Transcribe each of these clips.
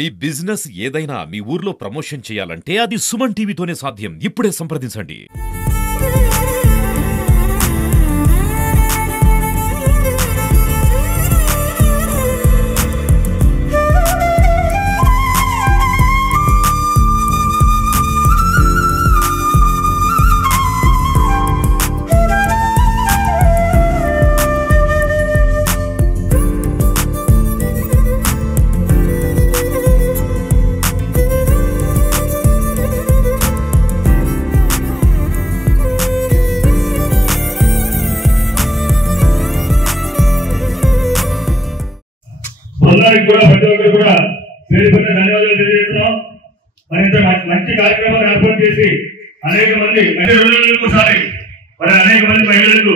మీ business ఏదైనా మీ ఊర్లో promotion చేయాలంటే అది సుమన్ టీవీతోనే సాధ్యం. ఇప్పుడే సంప్రదించండి. ప్రతి ఒక్కరు కూడా పేరు పేరు ధన్యవాదాలు తెలియజేస్తున్నాం. మరింత మంచి కార్యక్రమాలు ఏర్పాటు చేసి అనేక మంది మహిళలకు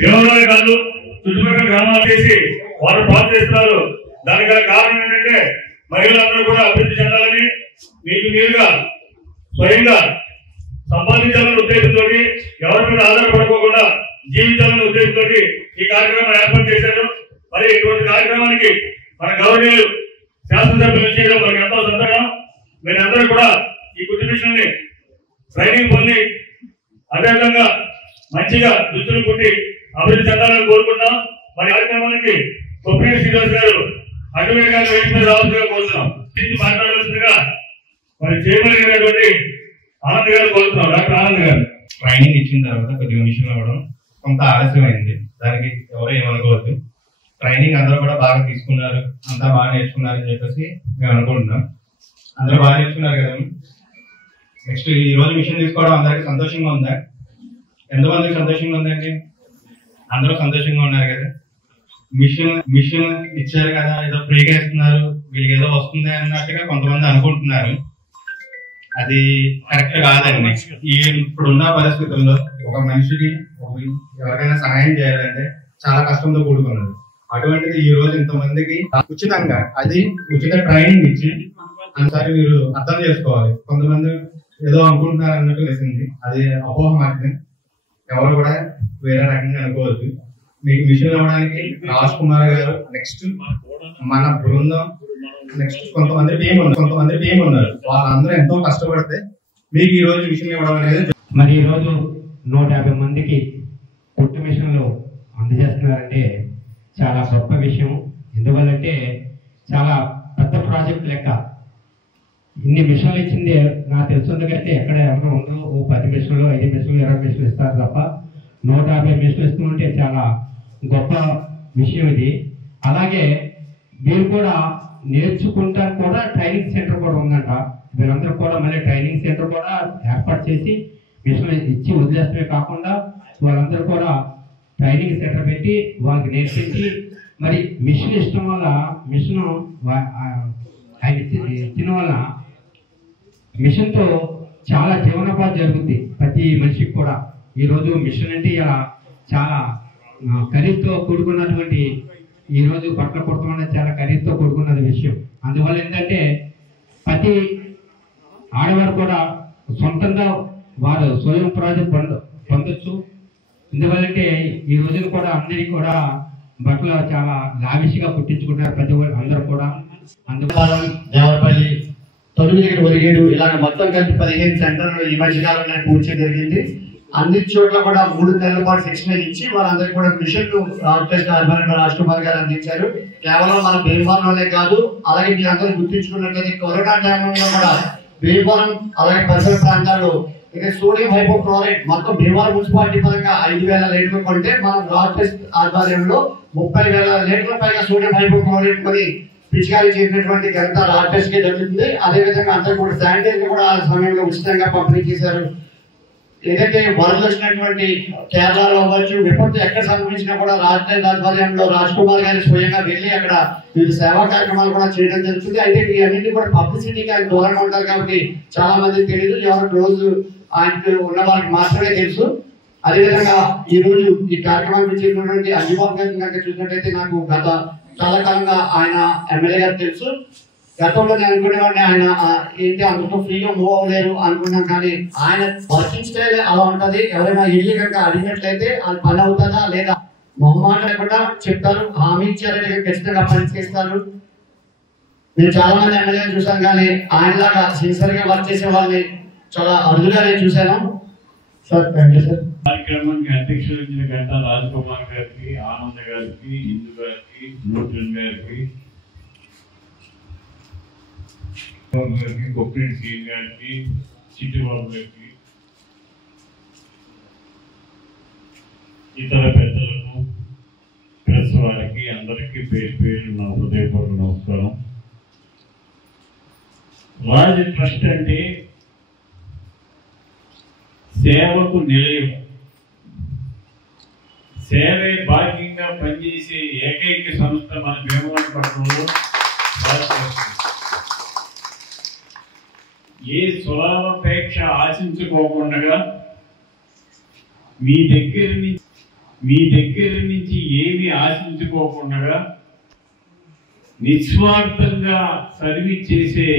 దేవాలయాలు కాదు చుట్టుపక్కల గ్రామాలు చేసి వారు పాలు చేస్తున్నారు. దానికి గల కారణం ఏంటంటే మహిళలందరూ కూడా అభివృద్ధి చెందాలని, మీకు మీరుగా స్వయంగా సంపాదించాలనే ఉద్దేశంతో, ఎవరి మీద ఆధారపడుకోకుండా జీవించాలనే ఉద్దేశంతో ఈ కార్యక్రమం ఏర్పాటు చేశారు. మరి ఇటువంటి కార్యక్రమానికి మన గవర్నీయులు శాసనసభ్యులు చేయడం మనకు ఎంతో సంతోషం. మీరందరూ కూడా ఈ కుట్టు మిషన్ ని ట్రైనింగ్ పొంది అదేవిధంగా మంచిగా దుస్తులు కుట్టి అభివృద్ధి చెందాలని కోరుకుంటాం. మరి కార్యక్రమానికి కొప్పిరెడ్డి శ్రీనివాస్ గారు అడ్వకేట్ గారు వేదిక మీద రావాల్సిందిగా కోరుతున్నాం. మాట్లాడవలసిందిగా మరి చేయమని ఆనంద్ గారు కోరుతున్నాం. డాక్టర్ ఆనంద్ గారు ట్రైనింగ్ ఇచ్చిన తర్వాత కొద్దిగా మిషన్ అవ్వడం కొంత ఆలస్యమైంది. దానికి ఎవరో ఏమనుకోవద్దు. ట్రైనింగ్ అందరూ కూడా బాగా తీసుకున్నారు, అంతా బాగా నేర్చుకున్నారు అని చెప్పేసి మేము అనుకుంటున్నాం. అందరూ బాగా నేర్చుకున్నారు కదా. నెక్స్ట్ ఈ రోజు మిషన్ తీసుకోవడం అందరికి సంతోషంగా ఉందా? ఎంతమందికి సంతోషంగా ఉందండి? అందరూ సంతోషంగా ఉన్నారు కదా. మిషన్ ఇచ్చారు కదా, ఏదో ఫ్రీగా ఇస్తున్నారు, వీళ్ళకి ఏదో వస్తుంది అన్నట్టుగా కొంతమంది అనుకుంటున్నారు. అది కరెక్ట్ కాదండి. ఇప్పుడున్న పరిస్థితుల్లో ఒక మనిషికి ఎవరికైనా సహాయం చేయాలంటే చాలా కష్టంతో కూడుకున్నది. అటువంటిది ఈ రోజు ఇంతమందికి ఉచితంగా, అది ఉచిత ట్రైనింగ్ ఇచ్చి ఒకసారి మీరు అర్థం చేసుకోవాలి. కొంతమంది ఏదో అనుకుంటున్నారు అన్నట్టు వేసింది, అది అపోహ మాత్రమే. ఎవరు కూడా వేరే రకంగా అనుకోవద్దు. మీకు మిషన్ ఇవ్వడానికి రాజ్ కుమార్ గారు, నెక్స్ట్ మన బృందం, నెక్స్ట్ కొంతమంది టీం ఉన్నారు. వాళ్ళందరూ ఎంతో కష్టపడితే మీకు ఈ రోజు మిషన్ ఇవ్వడం అనేది. మరి ఈ రోజు 150 మందికి కుట్టు మిషన్లు అందజేస్తున్నారంటే చాలా గొప్ప విషయం. ఎందువల్లంటే చాలా పెద్ద ప్రాజెక్ట్ లెక్క. ఇన్ని మిషన్లు ఇచ్చింది నాకు తెలిసినందుకైతే ఎక్కడ ఎవరు ఉండరు. 10 మిషన్లు, 5 మిషన్లు, 20 మిషన్లు ఇస్తారు తప్ప 150 మిషన్లు ఇస్తుంటే చాలా గొప్ప విషయం ఇది. అలాగే మీరు కూడా నేర్చుకుంటారు కూడా ట్రైనింగ్ సెంటర్ కూడా ఉందంట. వీళ్ళందరూ కూడా మళ్ళీ ట్రైనింగ్ సెంటర్ కూడా ఏర్పాటు చేసి మిషన్లు ఇచ్చి వదిలేస్తమే కాకుండా వాళ్ళందరూ కూడా ట్రైనింగ్ సెంటర్ పెట్టి వాళ్ళకి నేర్పించి, మరి మిషన్ ఇష్టం వల్ల మిషన్ ఆయన ఇచ్చిన వల్ల మిషన్తో చాలా జీవనోపాధి జరుగుతుంది ప్రతి మనిషికి కూడా. ఈరోజు మిషన్ అంటే ఇలా చాలా ఖరీదుతో కూడుకున్నటువంటి, ఈరోజు బట్టలు కుట్టడం అనేది చాలా ఖరీదుతో కూడుకున్నది విషయం. అందువల్ల ఏంటంటే ప్రతి ఆడవారు కూడా సొంతంగా వారు స్వయం ప్రాజెక్ట్ పొందొచ్చు. ఎందువల్లంటే ఈ రోజున కూడా అందరికీ కూడా బట్టలు చాలా లావిష్గా కుట్టించుకుంటారు ప్రతి అందరూ కూడా. అందువల్ల దేవరపల్లి 9-17 ఇలాగ మొత్తం కలిపి 15 సెంటర్లు ఈ మధ్యకాలంలో పూర్తి జరిగింది. అన్ని చోట్ల కూడా 3 నెలల పాటు శిక్షణ ఇచ్చి వాళ్ళందరికీ కూడా మిషన్లు రాజ్ కుమార్ గారు అందించారు. కేవలం మన భీమవరంలోనే కాదు, అలాగే మీరు అందరూ గుర్తించుకున్నట్లయితే కరోనా టైంలో కూడా భీమవరం అలాగే పరిసర ప్రాంతాల్లో ఇక సోడియం హైపోక్లోరైడ్ మొత్తం భీమవరం మున్సిపాలిటీ పరంగా 5,000 లీటర్లు కొంటే మనం రాజ్ టెస్ట్ ఆధ్వర్యంలో 30,000 లీటర్ల పైగా సోడియం హైపోక్లోరైడ్ కొని పిచికారీ చేసినటువంటి ఘనత రాజ్ టెస్ట్ కి జరుగుతుంది. అదేవిధంగా అందరూ కూడా శానిటైజర్ కూడా ఆ సమయంలో ఉచితంగా పంపిణీ చేశారు. ఏదైతే వరదలు వచ్చినటువంటి కేరళలో అవ్వచ్చు, విపత్తు ఎక్కడ సంభవించినా కూడా రాజ్ టెస్ట్ ఆధ్వర్యంలో రాజ్ కుమార్ గారి స్వయంగా వెళ్ళి అక్కడ వివిధ సేవా కార్యక్రమాలు కూడా చేయడం జరుగుతుంది. అయితే ఈ అన్నింటి కూడా పబ్లిసిటీకి ఆయన దూరంగా ఉంటారు కాబట్టి చాలా మందికి తెలియదు. ఎవరు క్లోజ్ ఆయనకు ఉన్న వాళ్ళకి మాత్రమే తెలుసు. అదేవిధంగా ఈ రోజు ఈ కార్యక్రమానికి చేసినటువంటి అంజుబాబు గారిని కనుక చూసినట్టయితే నాకు గత చాలా కాలంగా ఆయన ఎమ్మెల్యే గారు తెలుసు. గతంలో నేను అనుకునేవాడిని ఆయన ఏంటి అందులో ఫ్రీగా మూవ్ అవ్వలేరు అనుకున్నాం, కానీ ఆయన వర్కింగ్ స్టైల్ అలా ఉంటది. ఎవరైనా ఇల్లు కనుక అడిగినట్లయితే అది పని అవుతుందా లేదా మొహమాట లేకుండా చెప్తారు. హామీ ఇచ్చారంటే ఖచ్చితంగా పని చేస్తారు. నేను చాలా మంది ఎమ్మెల్యేలు చూశాను, కానీ ఆయనలాగా సిన్సియర్ గా వర్క్ చేసే వాళ్ళని చాలా అరుదుగా నేను చూశాను. Sir thank you sir. కార్యక్రమానికి అధ్యక్షులు ఇచ్చిన గంట రాజకుమార్ గారికి, ఆనంద్ గారికి, ఇందు గారికి, నూటన్ గారికి, కొప్పిరెడ్డి సీన్ గారికి, చిట్టుబాబు గారికి, ఇతర పెద్దలకు, ప్రెస్ వారికి అందరికీ పేరు పేరు నా హృదయపూర్వక నమస్కారం. రాజ్ ట్రస్ట్ అంటే సేవకు నిలయం, సేవే భాగ్యంగా పనిచేసే ఏకైక సంస్థ మన భీమవరపట్నంలో రాజ్ ట్రస్ట్. ఏ స్వలాభాపేక్ష ఆశించుకోకుండా మీ దగ్గర నుంచి ఏమి ఆశించుకోకుండా నిస్వార్థంగా సర్వీస్ చేసే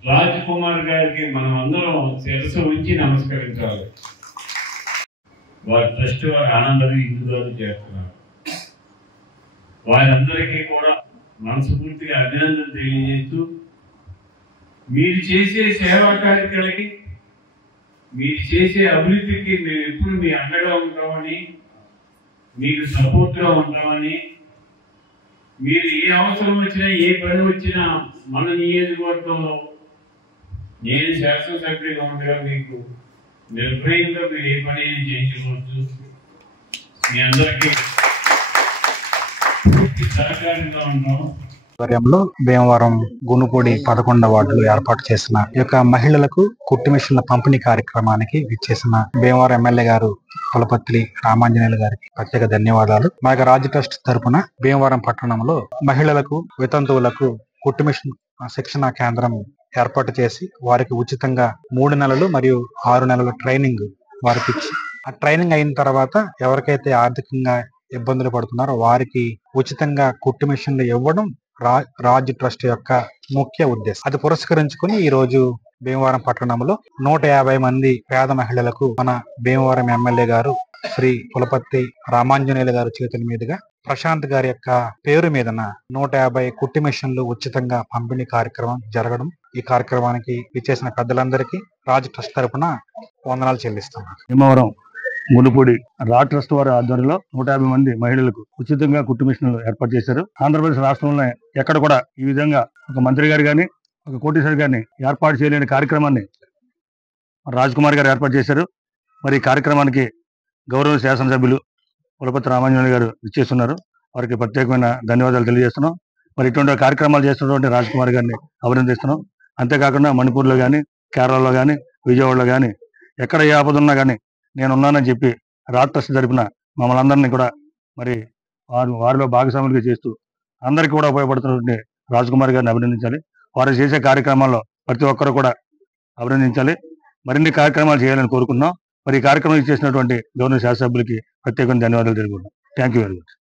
రాజకుమార్ గారికి మనం అందరం శిరస్సు ఉంచి నమస్కరించాలి. వారి ట్రస్ట్ వారి ఆనందాన్ని ఇందులో చేస్తున్నారు. వారందరికీ కూడా మనస్ఫూర్తిగా అభినందన తెలియజేస్తూ, మీరు చేసే సేవా కార్యక్రమాలకి, మీరు చేసే అభివృద్ధికి మేము ఎప్పుడు మీ అండగా ఉంటామని, మీకు సపోర్ట్గా ఉంటామని, మీరు ఏ అవసరం వచ్చినా ఏ పని వచ్చినా మన నియోజకవర్గంలో నేను శాసనసభ్యుడిగా ఉండగా మీకు నిర్భయంగా మీరు ఏ పని చేయించుకోవచ్చు. మీ అందరికీ పూర్తి సహకారంగా ఉంటాం. ఆధ్వర్యంలో భీమవరం గునుపూడి 11వ వార్డులో ఏర్పాటు చేసిన ఈ యొక్క మహిళలకు కుట్టు మిషన్ల పంపిణీ కార్యక్రమానికి ఇచ్చేసిన భీమవరం ఎమ్మెల్యే గారు పులపర్తి రామాంజనేయులు గారికి ప్రత్యేక ధన్యవాదాలు. మా యొక్క రాజ్ ట్రస్ట్ తరపున భీమవరం పట్టణంలో మహిళలకు, వితంతువులకు కుట్టు మిషన్ శిక్షణా కేంద్రం ఏర్పాటు చేసి వారికి ఉచితంగా 3 నెలలు మరియు 6 నెలల ట్రైనింగ్ వారికి ఇచ్చి, ఆ ట్రైనింగ్ అయిన తర్వాత ఎవరికైతే ఆర్థికంగా ఇబ్బందులు పడుతున్నారో వారికి ఉచితంగా కుట్టు మిషన్లు ఇవ్వడం రాజ్ ట్రస్ట్ యొక్క ముఖ్య ఉద్దేశం. అది పురస్కరించుకుని ఈ రోజు భీమవరం పట్టణంలో 150 మంది పేద మహిళలకు మన భీమవరం ఎమ్మెల్యే గారు శ్రీ పులపర్తి రామాంజనేయులు గారు చేతుల మీదుగా ప్రశాంత్ గారి యొక్క పేరు మీదన 150 కుట్టు మిషన్లు ఉచితంగా పంపిణీ కార్యక్రమం జరగడం, ఈ కార్యక్రమానికి ఇచ్చేసిన పెద్దలందరికీ రాజ్ ట్రస్ట్ తరపున వందనాలు చెల్లిస్తున్నాను. భీమవరం మునుపూడి రాజ్ ట్రస్ట్ వారి ఆధ్వర్యంలో 150 మంది మహిళలకు ఉచితంగా కుట్టు మిషన్లు ఏర్పాటు చేశారు. ఆంధ్రప్రదేశ్ రాష్ట్రంలోనే ఎక్కడ కూడా ఈ విధంగా ఒక మంత్రి గారు కానీ, ఒక కోటీశ్వరి గారిని ఏర్పాటు చేయలేని కార్యక్రమాన్ని రాజ్కుమార్ గారు ఏర్పాటు చేశారు. మరి ఈ కార్యక్రమానికి గౌరవ శాసనసభ్యులు పులపర్తి రామాంజనేయులు గారు ఇచ్చేస్తున్నారు. వారికి ప్రత్యేకమైన ధన్యవాదాలు తెలియజేస్తున్నాం. మరి ఇటువంటి కార్యక్రమాలు చేస్తున్నటువంటి రాజ్కుమార్ గారిని అభినందిస్తున్నాం. అంతేకాకుండా మణిపూర్లో కానీ, కేరళలో కానీ, విజయవాడలో కానీ ఎక్కడ ఏ ఆపద ఉన్నా కానీ నేనున్నానని చెప్పి రాజ్ ట్రస్ట్ తరపున మమ్మల్ని అందరినీ కూడా మరి వారిలో భాగస్వాములుగా చేస్తూ అందరికీ కూడా ఉపయోగపడుతున్నటువంటి రాజ్కుమార్ గారిని అభినందించాలి. వారు చేసే కార్యక్రమాల్లో ప్రతి ఒక్కరు కూడా అభినందించాలి. మరిన్ని కార్యక్రమాలు చేయాలని కోరుకున్నాం. మరి ఈ కార్యక్రమం చేసినటువంటి గవర్నర్ శాసనసభ్యులకి ప్రత్యేకంగా ధన్యవాదాలు తెలుపుకుంటున్నాం. Thank you very much.